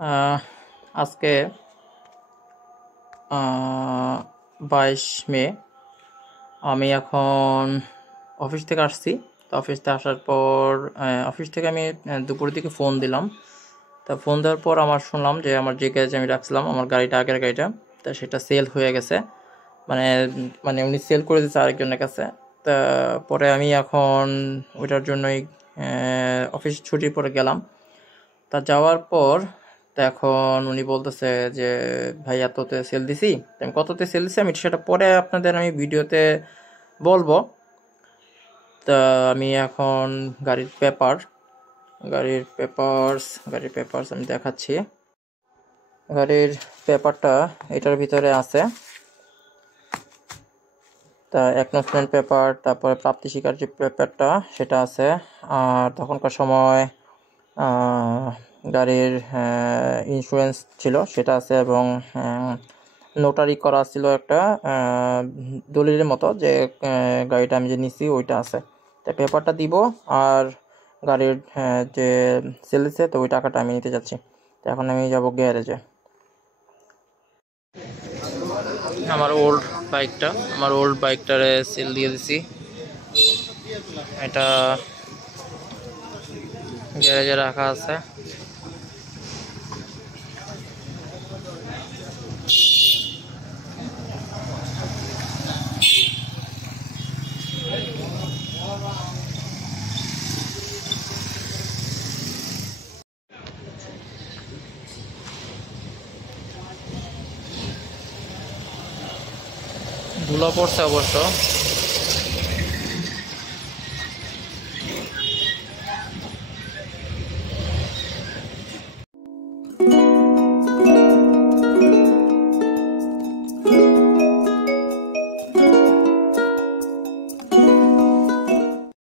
আহ, আজকে 22 মে। আমি এখন অফিস থেকে আসছি। তো অফিস থেকে আসার পর অফিস থেকে আমি দুপুরের দিকে ফোন দিলাম। তা ফোন দেওয়ার পর শুনলাম যে আমার যে গ্যারেজে আমি রাখছিলাম আমার গাড়িটা, আগের গাড়িটা, তা সেটা সেল হয়ে গেছে। মানে উনি সেল করে দিয়েছে আরেকজনের কাছে। তা পরে আমি এখন ওইটার জন্যই অফিস ছুটির পরে গেলাম। তা যাওয়ার পর তা এখন উনি বলতেছে যে ভাই এততে সেল দিছি। তা আমি কততে সেল দিছি আমি সেটা পরে আপনাদের আমি ভিডিওতে বলবো। তা আমি এখন গাড়ির পেপারস আমি দেখাচ্ছি। গাড়ির পেপারটা এটার ভিতরে আছে। তা অ্যাকনলেজমেন্ট পেপার, তারপরে প্রাপ্তি স্বীকার যে পেপারটা সেটা আছে। আর তখনকার সময় গাড়ির ইন্স্যুরেন্স ছিল সেটা আছে, এবং নোটারি করা ছিল একটা দলিলের মতো যে গাড়িটা আমি যে নিছি ওইটা আছে। তা পেপারটা দিব, আর গাড়ির যে সেল দিচ্ছে তো ওই টাকাটা আমি নিতে যাচ্ছি। তো এখন আমি যাব গ্যারেজে। আমার ওল্ড বাইকটারে সেল দিয়ে দিছি। এটা গ্যারেজে রাখা আছে। ধুলা পড়ছে অবশ্য।